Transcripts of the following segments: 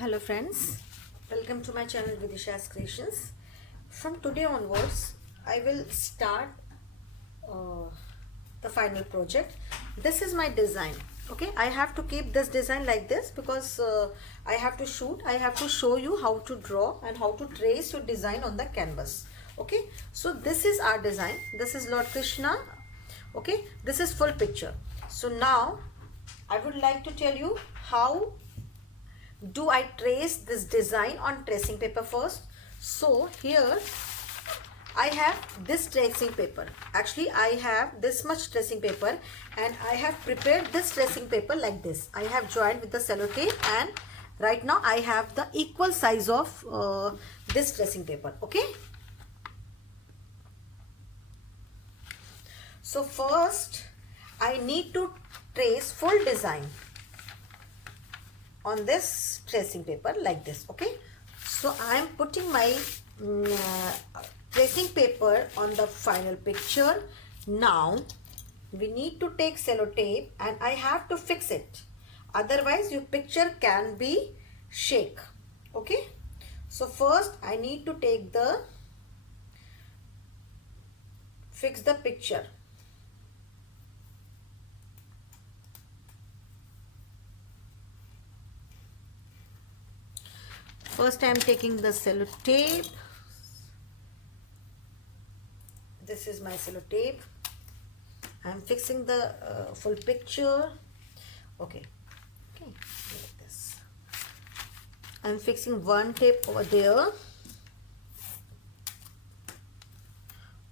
Hello friends, welcome to my channel Vidisha's Creations. From today onwards, I will start uh, the final project. This is my design. Okay, I have to keep this design like this because I have to shoot. I have to show you how to draw and how to trace your design on the canvas. Okay, so this is our design. This is Lord Krishna. Okay, this is full picture. So now I would like to tell you how do I trace this design on tracing paper first. So here I have this tracing paper. Actually I have this much tracing paper and I have prepared this tracing paper like this. I have joined with the sellotape and right now I have the equal size of this tracing paper. Okay, so first I need to trace full design on this tracing paper like this. Okay, so I am putting my tracing paper on the final picture. Now we need to take sellotape and I have to fix it, otherwise your picture can be shake. Okay, so first I need to take the fix the picture. First I am taking the sellotape. This is my sellotape. I am fixing the full picture. Okay, like this. I am fixing one tape over there.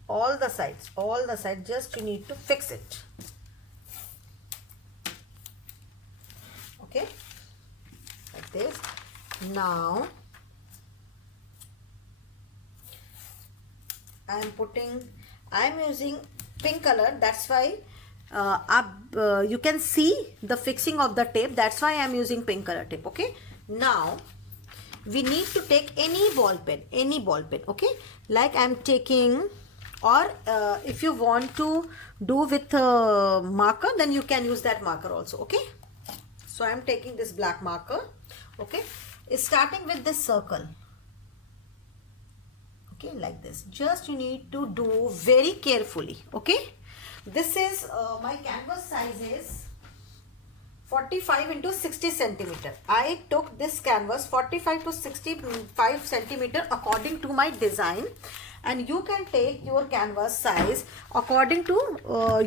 All the sides, just you need to fix it. Okay, like this. Now I am using pink color, that's why you can see the fixing of the tape, that's why I am using pink color tape. Okay, now we need to take any ball pen. Okay, like I am taking, or if you want to do with marker, then you can use that marker also. Okay, so I am taking this black marker. Okay, starting with this circle. Okay, like this, just you need to do very carefully. Okay, this is my canvas size is 45 into 60 centimeter. I took this canvas 45 to 65 centimeter according to my design, and you can take your canvas size according to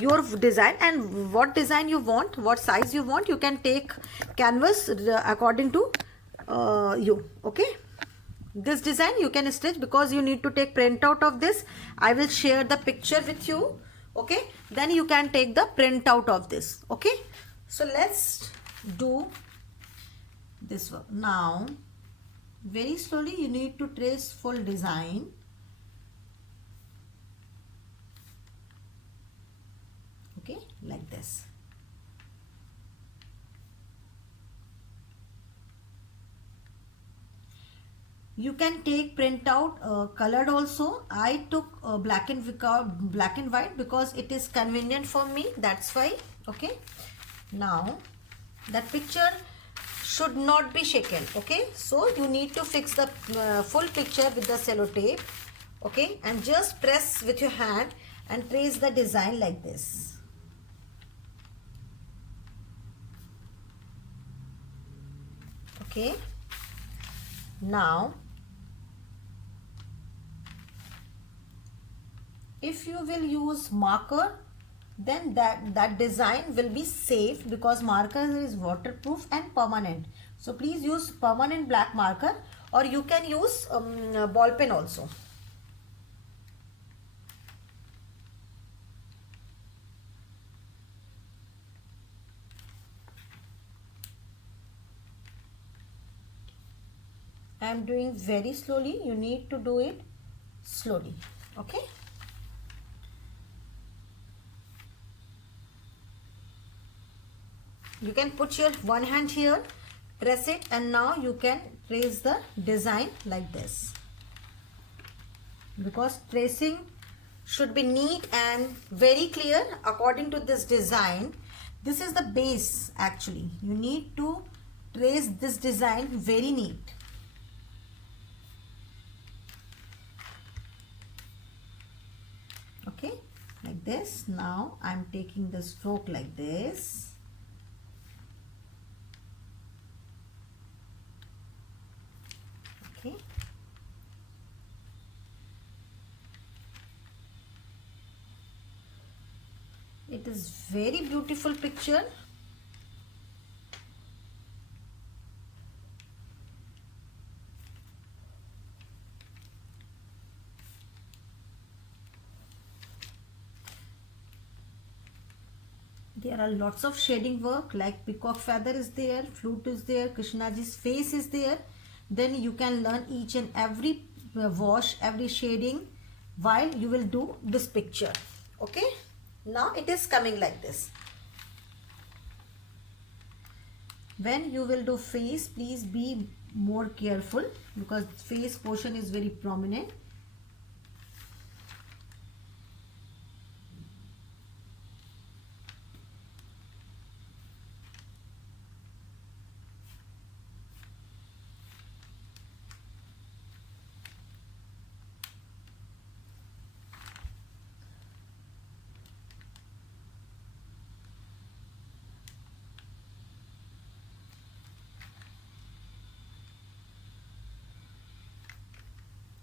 your design, and what design you want, what size you want, you can take canvas according to you. Okay, this design you can stitch because you need to take printout of this. I will share the picture with you. Okay, then you can take the printout of this. Okay, so let's do this work. Now very slowly you need to trace full design. Okay, like this. You can take printout colored also. I took black and white because it is convenient for me, that's why. Okay, now that picture should not be shaken. Okay, so you need to fix the full picture with the sellotape. Okay, and just press with your hand and trace the design like this. Okay, now if you will use marker, then that design will be safe because marker is waterproof and permanent. So please use permanent black marker, or you can use ball pen also. I am doing very slowly, you need to do it slowly. Okay, you can put your one hand here, press it, and now you can trace the design like this, because tracing should be neat and very clear according to this design. This is the base. Actually you need to trace this design very neat. Okay, like this. Now I'm taking the stroke like this. Okay. It is very beautiful picture. There are lots of shading work, like peacock feather is there, flute is there, Krishnaji's face is there. Then you can learn each and every wash, every shading while you will do this picture. Okay, now it is coming like this. When you will do face, please be more careful because face portion is very prominent.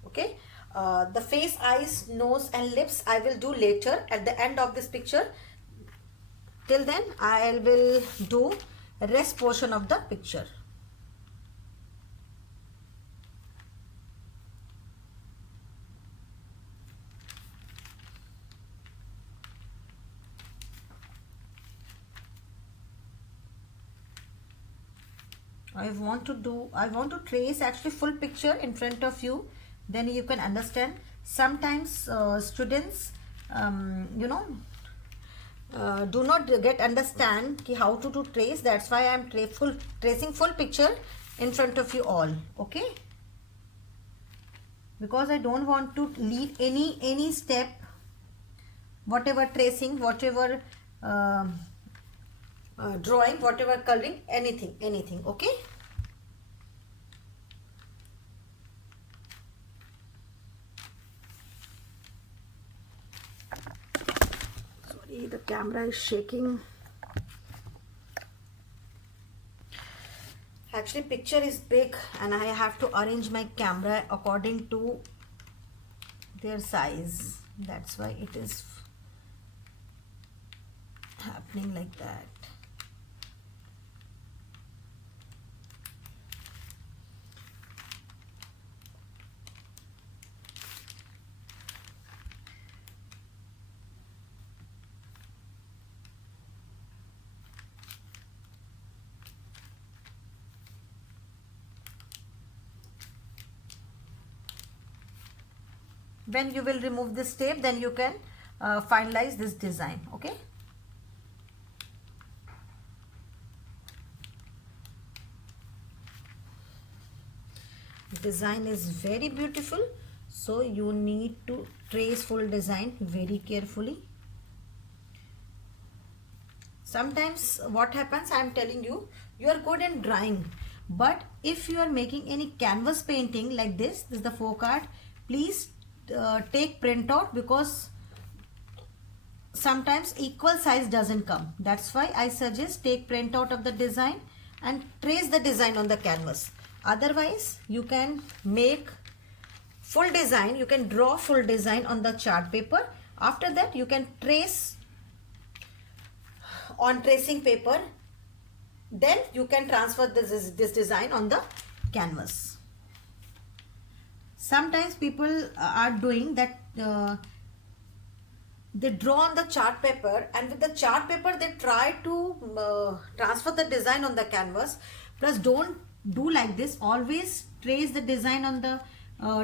Okay, the face, eyes, nose and lips I will do later at the end of this picture. Till then I will do rest portion of the picture. I want to trace actually full picture in front of you, then you can understand. Sometimes students do not get understand how to do trace. That's why I am tracing full picture in front of you all. Okay, because I don't want to leave any step, whatever tracing, whatever drawing, whatever coloring, anything. Okay. Sorry, the camera is shaking. Actually picture is big and I have to arrange my camera according to their size. That's why it is happening like that. When you will remove this tape, then you can finalize this design. Okay. Design is very beautiful, so you need to trace full design very carefully. Sometimes what happens, I am telling you, you are good in drawing, but if you are making any canvas painting like this is the folk art, please take printout, because sometimes equal size doesn't come. That's why I suggest take printout of the design and trace the design on the canvas. Otherwise you can make full design, you can draw full design on the chart paper. After that you can trace on tracing paper, then you can transfer this design on the canvas. Sometimes people are doing that, they draw on the chart paper, and with the chart paper they try to transfer the design on the canvas. Plus don't do like this, always trace the design on the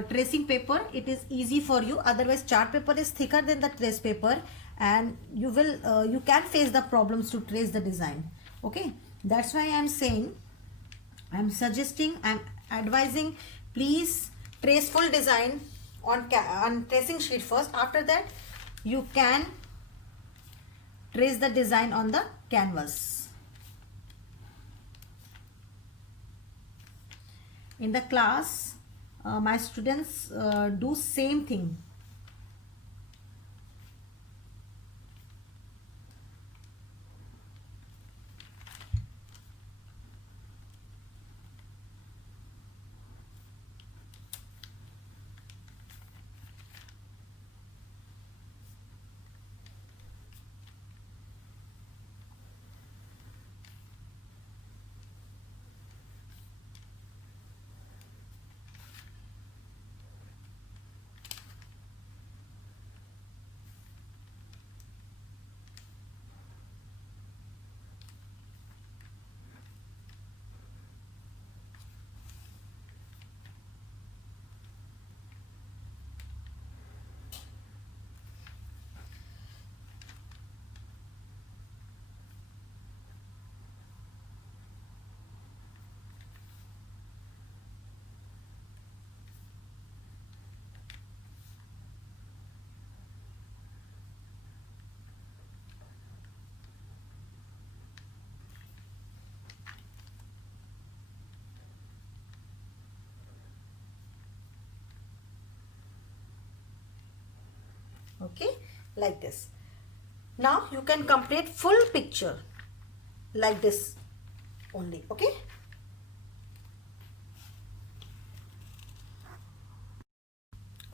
tracing paper. It is easy for you. Otherwise chart paper is thicker than the trace paper and you will you can face the problems to trace the design. Okay, that's why I am saying, I am suggesting, I am advising, please trace full design on tracing sheet first. After that you can trace the design on the canvas. in the class my students do same thing. Okay, like this. Now you can complete full picture like this only. Okay.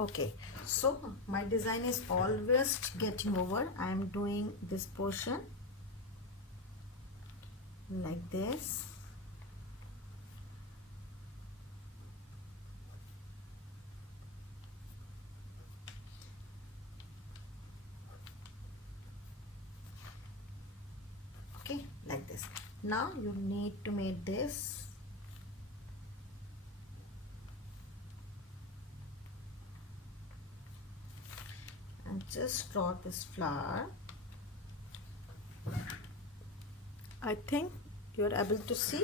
Okay, so my design is almost getting over. I am doing this portion like this. Okay, like this. Now you need to make this. And just draw this flower. I think you are able to see.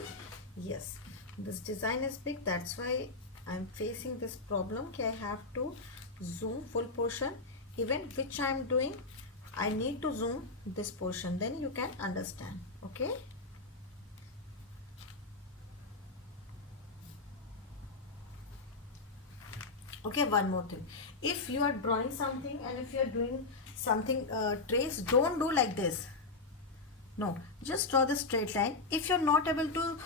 Yes, this design is big, that's why I'm facing this problem. I have to zoom full portion. Even which I'm doing, I need to zoom this portion, then you can understand. Okay. Okay, one more thing. If you are drawing something and if you are doing something trace, don't do like this. No, just draw the straight line. If you're not able to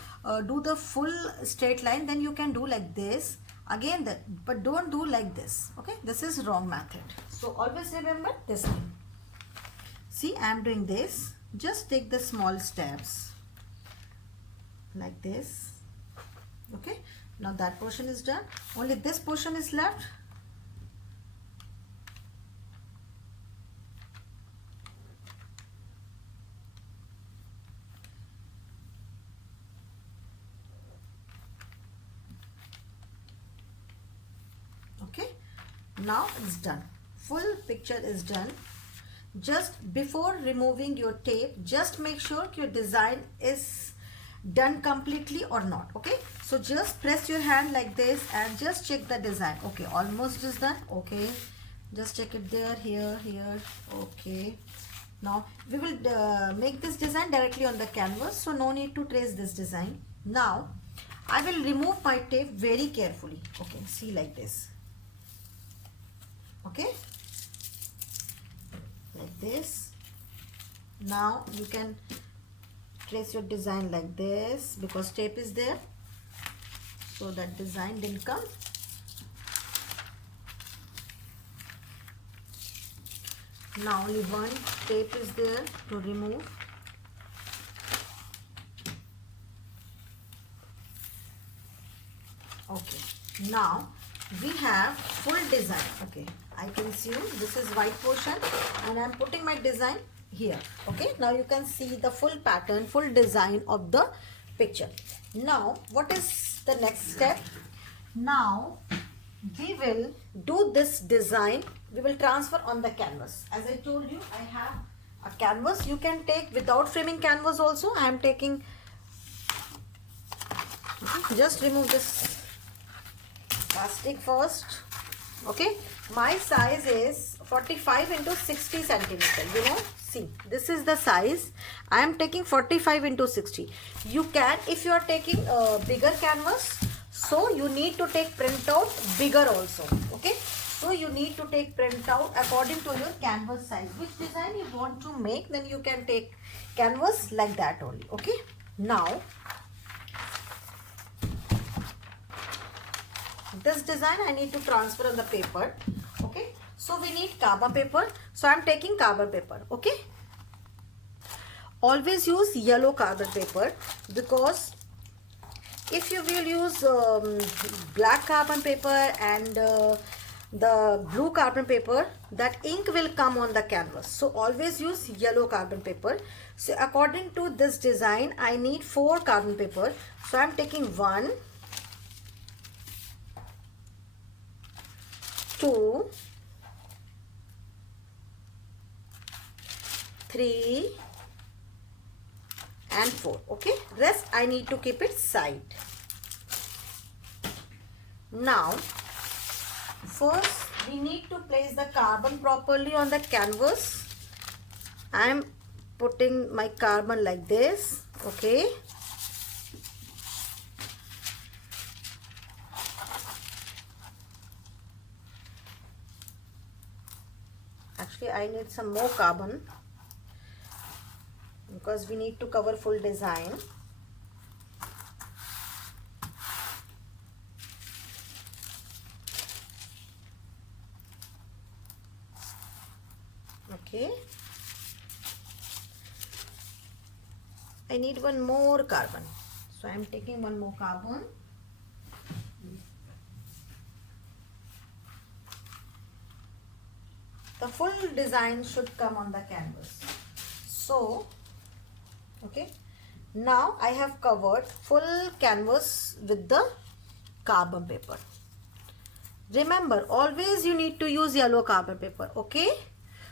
do the full straight line, then you can do like this. Again, but don't do like this. Okay, this is wrong method. So always remember this thing. See, I am doing this. Just take the small steps like this. Okay, now that portion is done. Only this portion is left. Okay, now it's done. Full picture is done. Just before removing your tape, just make sure your design is done completely or not. Okay, so just press your hand like this and just check the design. Okay, almost is done. Okay, just check it there, here, here. Okay, now we will make this design directly on the canvas, so no need to trace this design. Now I will remove my tape very carefully. Okay, see, like this. Okay, like this. Now you can trace your design like this because tape is there, so that design didn't come. Now only one tape is there to remove. Okay, now we have full design. Okay, I can see this is white portion and I'm putting my design here. Okay, now you can see the full pattern, full design of the picture. Now what is the next step? Now we will do this design, we will transfer on the canvas. As I told you, I have a canvas. You can take without framing canvas also. I am taking, just remove this plastic first. Okay, my size is 45 into 60 centimeter. You know, see, this is the size. I am taking 45 into 60. You can, if you are taking a bigger canvas, So you need to take printout bigger also. Okay, so you need to take printout according to your canvas size. Which design you want to make, then you can take canvas like that only. Okay, now this design I need to transfer on the paper. Okay, so we need carbon paper. So I am taking carbon paper. Okay, always use yellow carbon paper, because if you will use black carbon paper and the blue carbon paper, that ink will come on the canvas. So always use yellow carbon paper. So according to this design I need 4 carbon paper. So I am taking 1, 2, 3 and 4. Okay, rest I need to keep it side. Now first we need to place the carbon properly on the canvas. I am putting my carbon like this. Okay, actually I need some more carbon, because we need to cover full design. Okay, I need one more carbon, so I am taking one more carbon. The full design should come on the canvas. So okay, now I have covered full canvas with the carbon paper. Remember, always you need to use yellow carbon paper. Okay,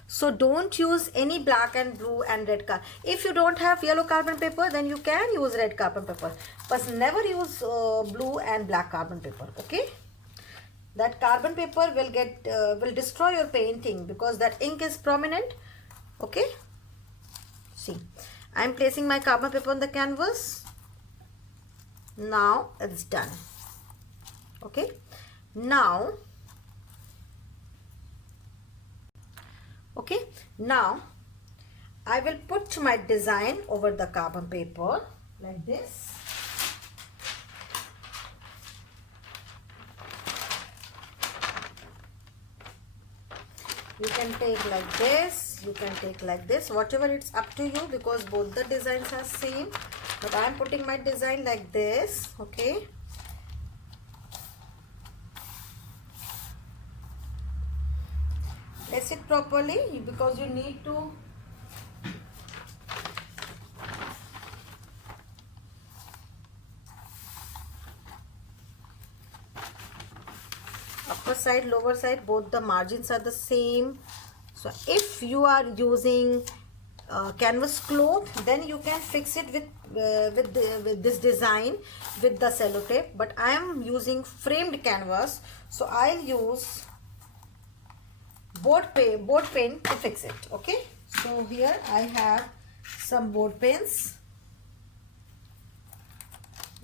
so don't use any black and blue and red carbon. If you don't have yellow carbon paper, then you can use red carbon paper, but never use blue and black carbon paper. Okay, that carbon paper will destroy your painting, because that ink is prominent. Okay, see, I am placing my carbon paper on the canvas. Now it's done. Okay, now I will put my design over the carbon paper like this. You can take like this, you can take like this, whatever, it's up to you, because both the designs are same. But I am putting my design like this. Okay, place it properly, because you need to upper side, lower side, both the margins are the same. So if you are using canvas cloth, then you can fix it with this design with the sellotape. But I am using framed canvas, so I'll use board pen to fix it. Okay, so here I have some board pens.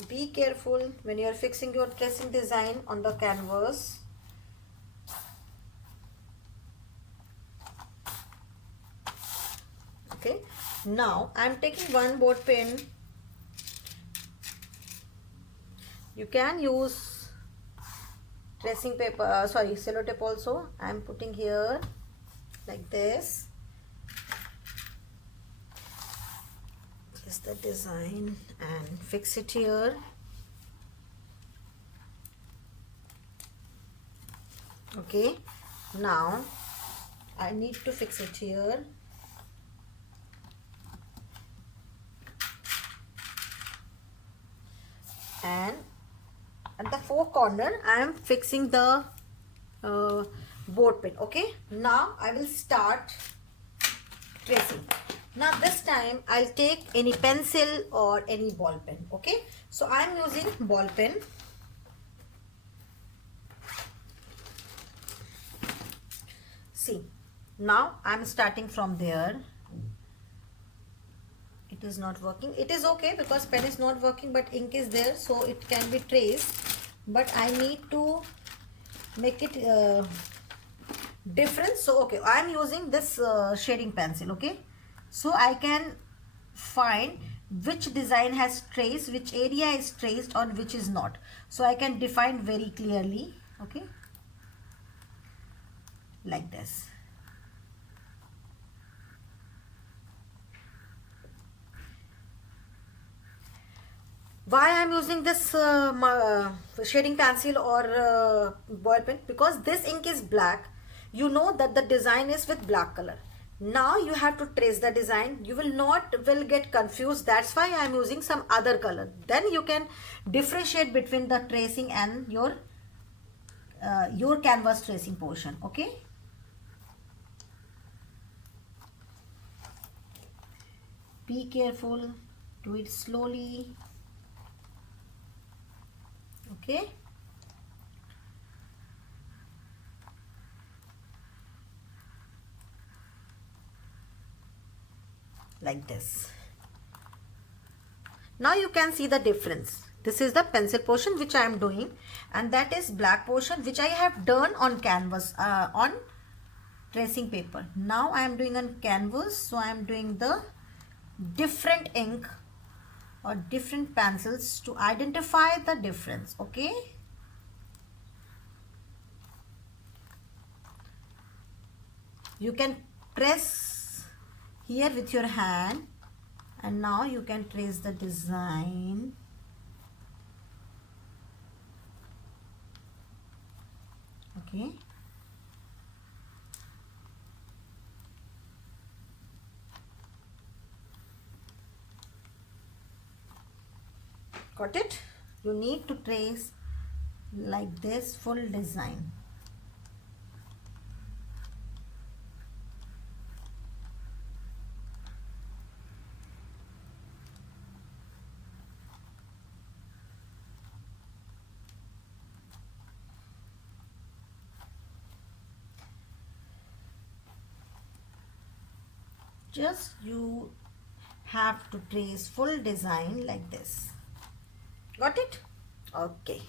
Be careful when you are fixing your dressing design on the canvas. Okay, now I am taking one board pen. You can use tracing paper, sellotape also. I am putting here like this. Place the design and fix it here. Okay, now I need to fix it here. And at the four corner I am fixing the board pin. Okay, now I will start tracing. Now this time I'll take any pencil or any ball pen. Okay, so I am using ball pen. See, now I am starting from there. It is not working. It is okay because pen is not working, but ink is there, so it can be traced. but I need to make it different. So okay, I'm using this shading pencil. Okay, so I can find which design has trace, which area is traced or which is not, so I can define very clearly. Okay, like this. Why I'm using this shading pencil or ball pen? Because this ink is black. You know that the design is with black color. Now you have to trace the design. You will get confused. That's why I'm using some other color. Then you can differentiate between the tracing and your canvas tracing portion. Okay. Be careful. Do it slowly. Okay. Like this. Now you can see the difference. This is the pencil portion which I am doing, and that is black portion which I have done on canvas, on tracing paper. Now I am doing on canvas, so I am doing the different ink or different pencils to identify the difference. Okay. You can press here with your hand, and now you can trace the design. Okay. Got it? You need to trace like this full design. Just you have to trace full design like this. Got it? Okay.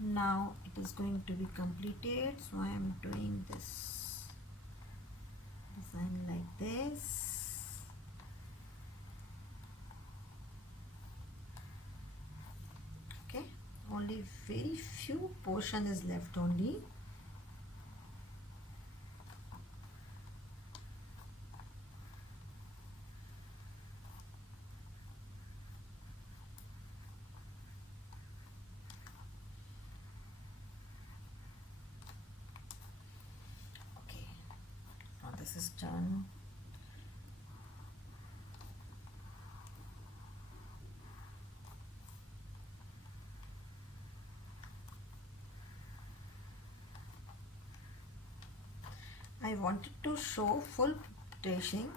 Now it is going to be completed, so I am doing this design like this. Okay, only very few portion is left only. This is done. I wanted to show full tracing.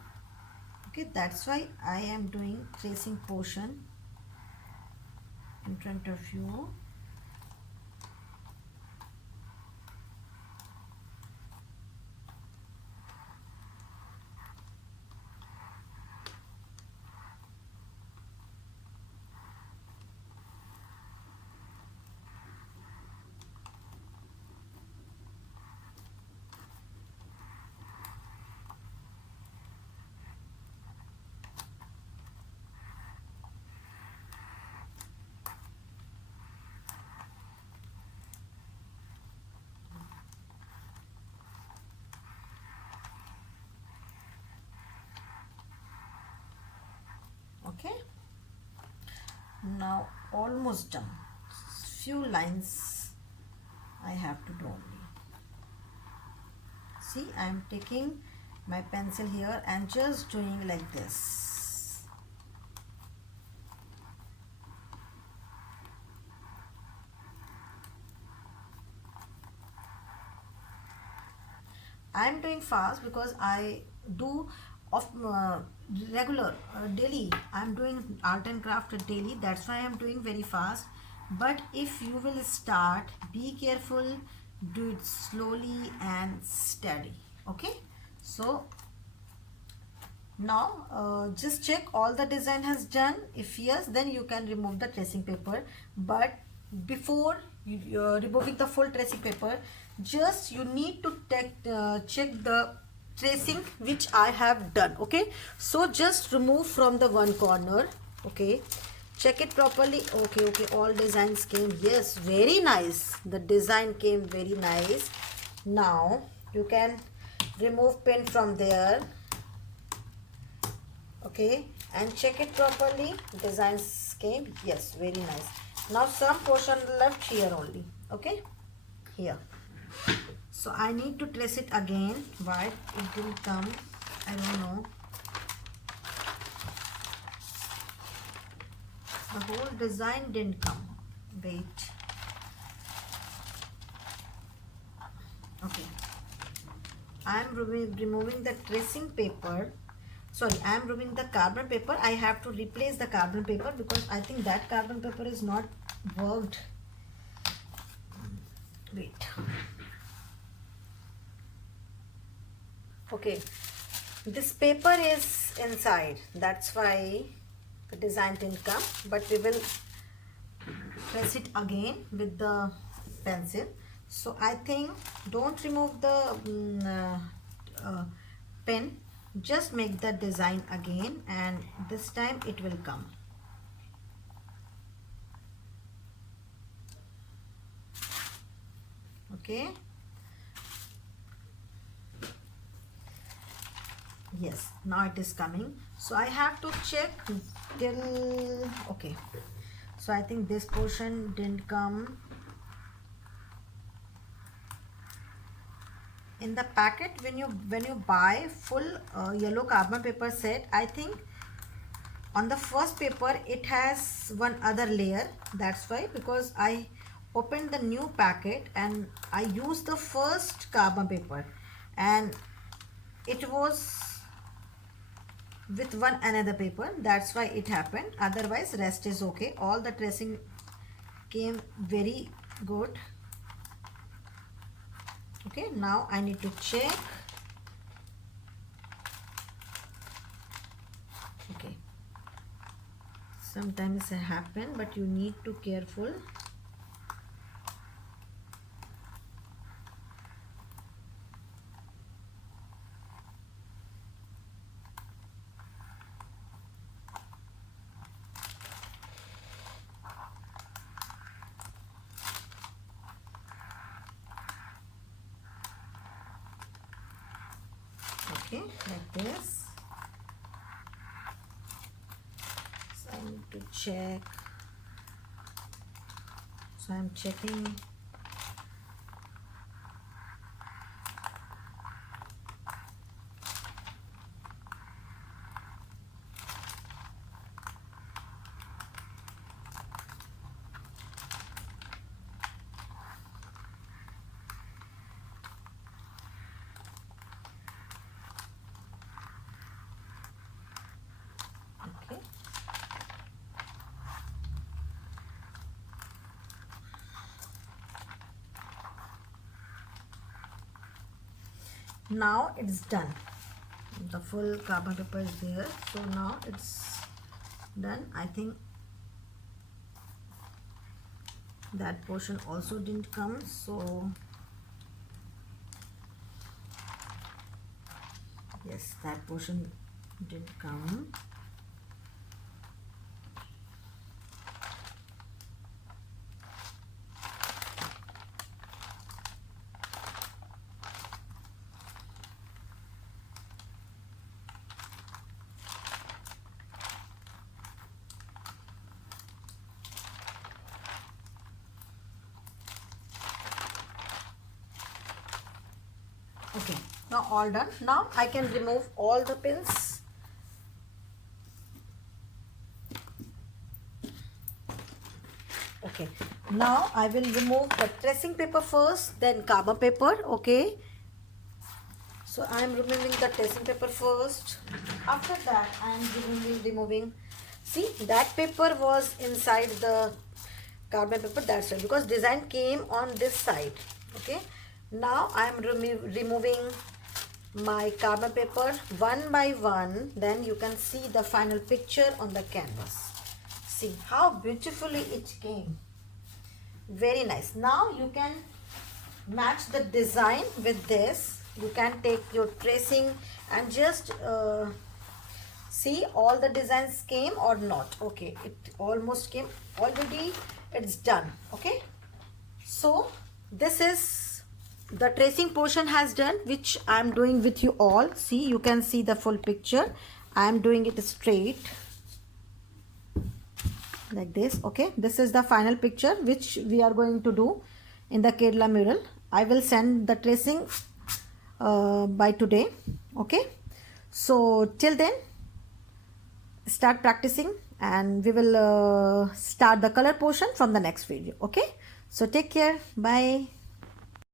Okay, that's why I am doing tracing portion in front of you. Okay, now almost done. Few lines I have to do only. See, I am taking my pencil here and just doing like this. I am doing fast because I do of regular daily. I am doing art and craft daily. That's why I am doing very fast. But if you will start, be careful, do it slowly and steady. Okay, so Now just check all the design has done. If yes, then you can remove the tracing paper. But before removing the full tracing paper, just you need to check the tracing which I have done. Okay, so just remove from the one corner. Okay, check it properly. Okay, all designs came. Yes, very nice. The design came very nice. Now you can remove pin from there. Okay, and check it properly. Designs came. Yes, very nice. Now some portion left here only. Okay, here. So I need to trace it again. Why it didn't come, I don't know. The whole design didn't come. Wait. Okay, I am removing the tracing paper. Sorry, I am removing the carbon paper. I have to replace the carbon paper because I think that carbon paper is not worked. Wait. Okay, this paper is inside. That's why the design didn't come. But we will press it again with the pencil. So I think don't remove the pen. Just make the design again, and this time it will come. Okay, yes, now it is coming. So I have to check till, okay, so I think this portion didn't come. In the packet, when you buy full yellow carbon paper set, I think on the first paper it has one other layer. That's why, because I opened the new packet and I used the first carbon paper and it was with one another paper. That's why it happened. Otherwise rest is okay. All the tracing came very good. Okay, now I need to check. Okay, sometimes it happen, but you need to careful. Okay, like this. So I need to check. So I'm checking. Okay. Now it's done. The full carbon paper is there. So now it's done. I think that portion also didn't come. So yes, that portion didn't come. Okay, now all done. Now I can remove all the pins. Okay, now I will remove the tracing paper first, then carbon paper. Okay, so I am removing the tracing paper first. After that I am removing, see, that paper was inside the carbon paper. That's right, because design came on this side. Okay, now I am removing my carbon paper one by one, then you can see the final picture on the canvas. See how beautifully it came. Very nice. Now you can match the design with this. You can take your tracing and just see all the designs came or not. Okay, it almost came already. It's done. Okay, so this is the tracing portion has done, which I am doing with you all. See, you can see the full picture. I am doing it straight like this. Okay, this is the final picture which we are going to do in the Kerala mural. I will send the tracing by today. Okay, so till then start practicing, and we will start the color portion from the next video. Okay, so take care. Bye.